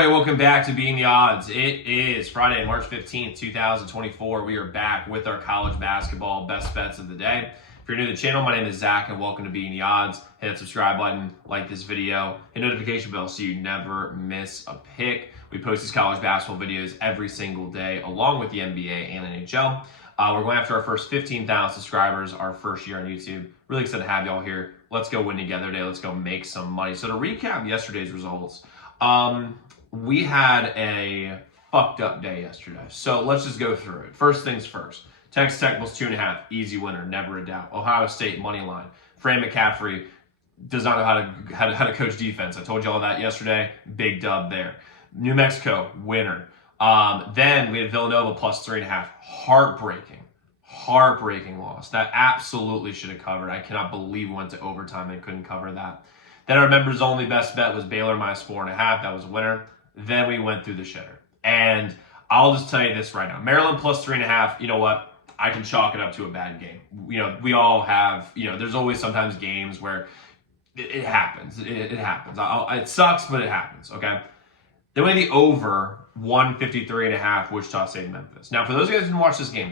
Hey, welcome back to Being the Odds. It is Friday, March 15th, 2024. We are back with our college basketball best bets of the day. If you're new to the channel, my name is Zach and welcome to Being the Odds. Hit that subscribe button, like this video, hit notification bell so you never miss a pick. We post these college basketball videos every single day along with the NBA and NHL. We're going after our first 15,000 subscribers, our first year on YouTube. Really excited to have y'all here. Let's go win together today. Let's go make some money. So to recap yesterday's results, we had a fucked up day yesterday. So let's just go through it. First things first. Texas Tech plus 2.5. Easy winner, never a doubt. Ohio State money line. Fran McCaffrey does not know how to coach defense. I told you all that yesterday. Big dub there. New Mexico winner. Then we had Villanova plus 3.5. Heartbreaking loss. That absolutely should have covered. I cannot believe we went to overtime and couldn't cover that. Then our members only best bet was Baylor minus 4.5. That was a winner. Then we went through the shitter. And I'll just tell you this right now. Maryland plus 3.5, you know what? I can chalk it up to a bad game. You know, we all have, there's always sometimes games where it happens. It happens. It sucks, but it happens, okay? Then we had the over 153.5, Wichita State Memphis. Now, for those of you guys who didn't watch this game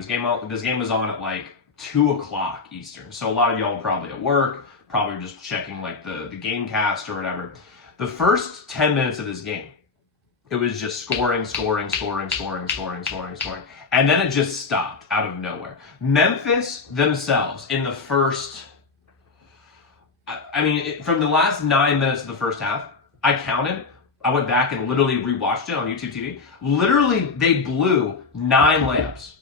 was on at like 2 o'clock Eastern. So a lot of y'all were probably at work, probably just checking like the game cast or whatever. The first 10 minutes of this game, it was just scoring. And then it just stopped out of nowhere. Memphis themselves in the first, from the last 9 minutes of the first half, I counted. I went back and literally rewatched it on YouTube TV. Literally, they blew 9 layups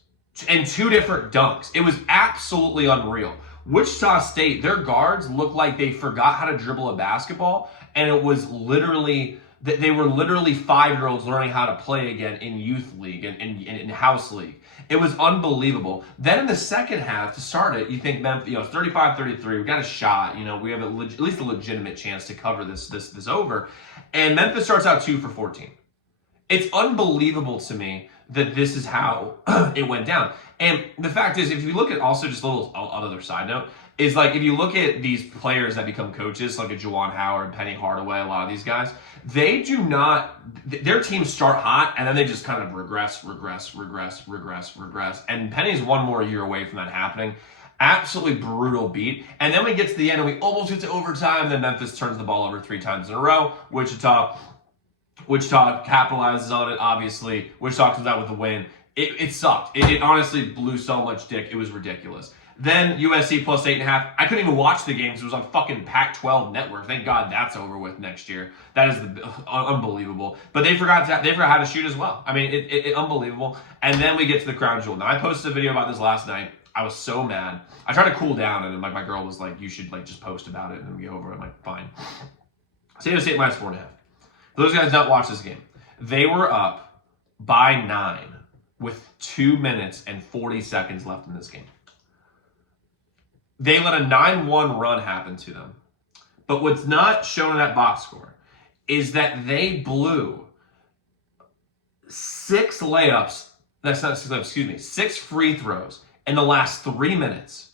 and 2 different dunks. It was absolutely unreal. Wichita State, their guards looked like they forgot how to dribble a basketball, and it was literally, they were literally 5-year-olds learning how to play again in youth league and in house league. It was unbelievable. Then in the second half, to start it, you think Memphis, it's 35-33. We got a shot. We have at least a legitimate chance to cover this over. And Memphis starts out 2 for 14. It's unbelievable to me that this is how it went down. And the fact is, if you look at also just a little other side note, is like if you look at these players that become coaches, like a Juwan Howard, Penny Hardaway, a lot of these guys, they do not, their teams start hot and then they just kind of regress. And Penny's one more year away from that happening. Absolutely brutal beat. And then we get to the end and we almost get to overtime. Then Memphis turns the ball over 3 times in a row. Wichita capitalizes on it, obviously. Wichita comes out with the win. It sucked. It honestly blew so much dick. It was ridiculous. Then USC plus 8.5. I couldn't even watch the game because it was on fucking Pac-12 network. Thank God that's over with next year. That is unbelievable. But they forgot how to shoot as well. I mean, it unbelievable. And then we get to the crown jewel. Now, I posted a video about this last night. I was so mad. I tried to cool down, and my girl was like, "You should just post about it and get over it." I'm like, "Fine." San Diego State minus 4.5. For those guys not watch this game, they were up by 9 with 2 minutes and 40 seconds left in this game. They let a 9-1 run happen to them. But what's not shown in that box score is that they blew 6 layups. That's not 6 layups, excuse me. 6 free throws in the last 3 minutes.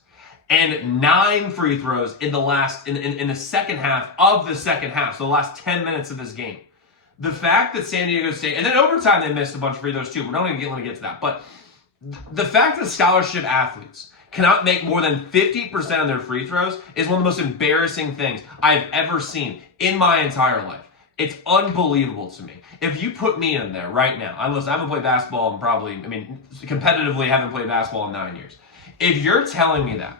And 9 free throws in the second half of the second half. So the last 10 minutes of this game. The fact that San Diego State, and then overtime they missed a bunch of free throws too. We're not even going to get to that. But the fact that scholarship athletes cannot make more than 50% of their free throws is one of the most embarrassing things I've ever seen in my entire life. It's unbelievable to me. If you put me in there right now, I haven't played basketball in competitively haven't played basketball in 9 years. If you're telling me that,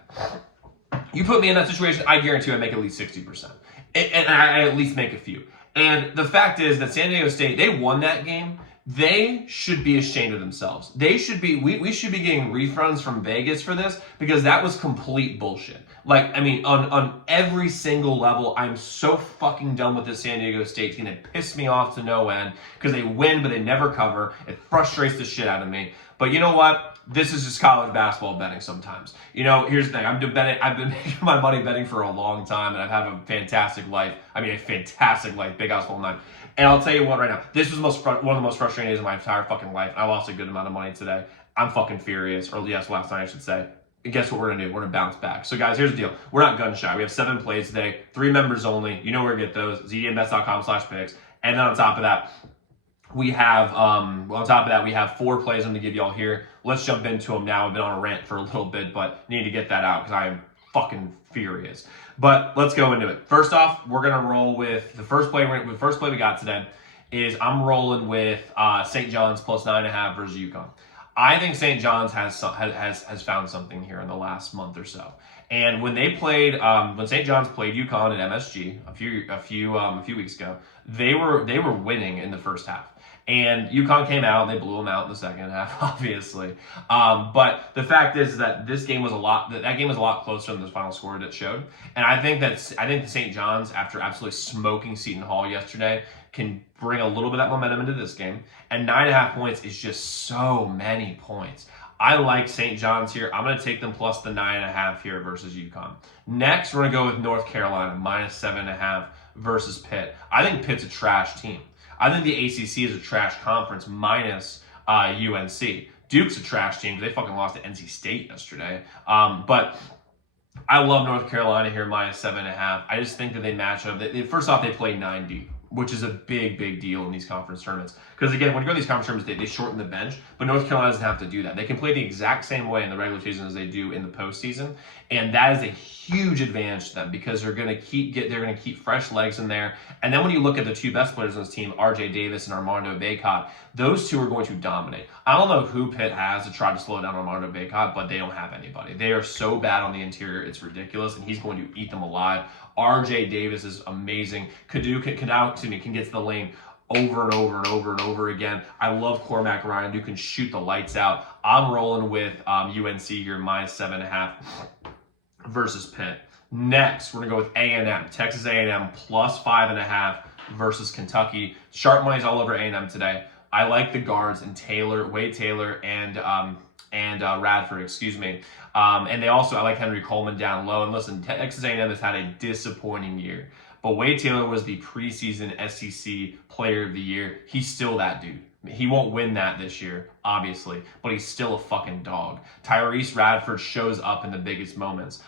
you put me in that situation, I guarantee I make at least 60%. And I at least make a few. And the fact is that San Diego State, they won that game. They should be ashamed of themselves. We should be getting refunds from Vegas for this because that was complete bullshit. On every single level, I'm so fucking done with this San Diego State team. They piss me off to no end because they win, but they never cover. It frustrates the shit out of me. But you know what? This is just college basketball betting sometimes. Here's the thing. I've been making my money betting for a long time, and I've had a fantastic life. A fantastic life. Big house full of 9. And I'll tell you what right now. This was one of the most frustrating days of my entire fucking life. I lost a good amount of money today. I'm fucking furious. Or yes, last night I should say. And guess what we're going to do? We're going to bounce back. So, guys, here's the deal. We're not gun shy. We have 7 plays today, 3 members only. You know where to get those. ZDNBets.com/picks. And then on top of that, We have, on top of that, we have 4 plays I'm going to give y'all here. Let's jump into them now. I've been on a rant for a little bit, but need to get that out because I am fucking furious. But let's go into it. First off, we're going to roll with the first play. The first play we got today is I'm rolling with St. John's plus 9.5 versus UConn. I think St. John's has found something here in the last month or so. And when they played, when St. John's played UConn at MSG a few weeks ago, they were winning in the first half. And UConn came out and they blew them out in the second half, obviously. But the fact is that that game was a lot closer than the final score that showed. And I think the St. John's, after absolutely smoking Seton Hall yesterday, can bring a little bit of that momentum into this game. And 9.5 points is just so many points. I like St. John's here. I'm going to take them plus the 9.5 here versus UConn. Next, we're going to go with North Carolina minus 7.5 versus Pitt. I think Pitt's a trash team. I think the ACC is a trash conference minus UNC. Duke's a trash team because they fucking lost to NC State yesterday. But I love North Carolina here minus 7.5. I just think that they match up. First off, they play 9 deep, which is a big deal in these conference tournaments. Because again, when you go to these conference tournaments, they shorten the bench, but North Carolina doesn't have to do that. They can play the exact same way in the regular season as they do in the postseason, and that is a huge advantage to them because they're going to keep fresh legs in there. And then when you look at the 2 best players on this team, RJ Davis and Armando Bacot, those 2 are going to dominate. I don't know who Pitt has to try to slow down Armando Bacot, but they don't have anybody. They are so bad on the interior, it's ridiculous, and he's going to eat them alive. RJ Davis is amazing. Can get to the lane over and over again. I love Cormac Ryan, who can shoot the lights out. I'm rolling with UNC here, minus 7.5 versus Pitt. Next, we're going to go with A&M. Texas A&M plus 5.5 versus Kentucky. Sharp money's all over A&M today. I like the guards and Wade Taylor and Radford, excuse me. And I like Henry Coleman down low. And listen, Texas A&M has had a disappointing year. But Wade Taylor was the preseason SEC Player of the Year. He's still that dude. He won't win that this year, obviously, but he's still a fucking dog. Tyrese Radford shows up in the biggest moments.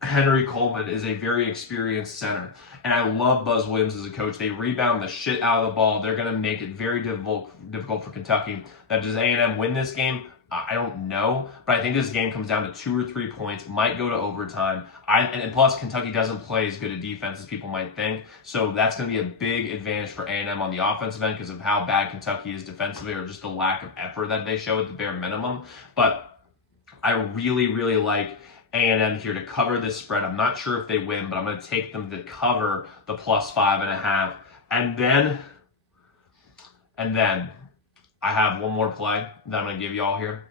Henry Coleman is a very experienced center. And I love Buzz Williams as a coach. They rebound the shit out of the ball. They're going to make it very difficult for Kentucky. Now, does A&M win this game? I don't know, but I think this game comes down to 2 or 3 points, might go to overtime. And plus, Kentucky doesn't play as good a defense as people might think, so that's going to be a big advantage for A&M on the offensive end because of how bad Kentucky is defensively or just the lack of effort that they show at the bare minimum. But I really like A&M here to cover this spread. I'm not sure if they win, but I'm going to take them to cover the plus 5.5. And then I have one more play that I'm going to give y'all here,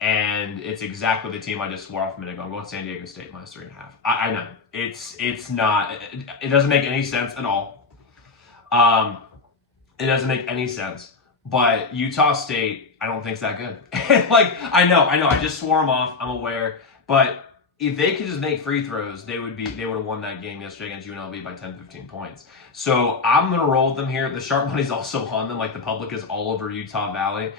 and it's exactly the team I just swore off a minute ago. I'm going San Diego State minus 3.5. I know it's not. It doesn't make any sense at all. It doesn't make any sense. But Utah State, I don't think is that good. I know. I just swore them off. I'm aware, but if they could just make free throws, they would have won that game yesterday against UNLV by 10, 15 points. So I'm going to roll with them here. The sharp money's also on them. Like the public is all over Utah Valley.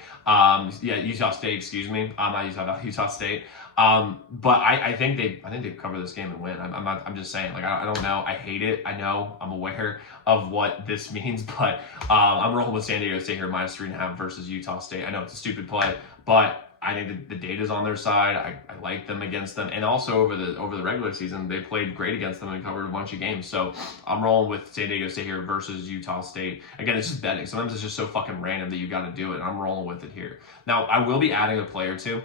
Utah State, excuse me. Not Utah Valley, Utah State. But I think they cover this game and win. I'm just saying, I don't know. I hate it. I know. I'm aware of what this means, but I'm rolling with San Diego State here, minus 3.5 versus Utah State. I know it's a stupid play, but I think the data's on their side. I like them against them, and also over the regular season, they played great against them and covered a bunch of games. So I'm rolling with San Diego State here versus Utah State. Again, it's just betting. Sometimes it's just so fucking random that you got to do it. And I'm rolling with it here. Now I will be adding a play or two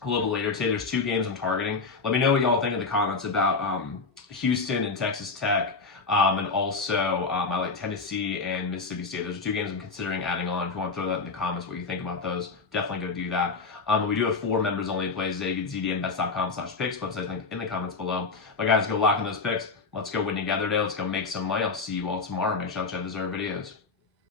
a little bit later today. There's 2 games I'm targeting. Let me know what y'all think in the comments about Houston and Texas Tech. And also, I like Tennessee and Mississippi State. Those are 2 games I'm considering adding on. If you want to throw that in the comments, what you think about those, definitely go do that. We do have 4 members only plays today. You can ZDNBets.com/picks. Website's linked in the comments below. But guys, go lock in those picks. Let's go win together today. Let's go make some money. I'll see you all tomorrow. Make sure to check out those other videos.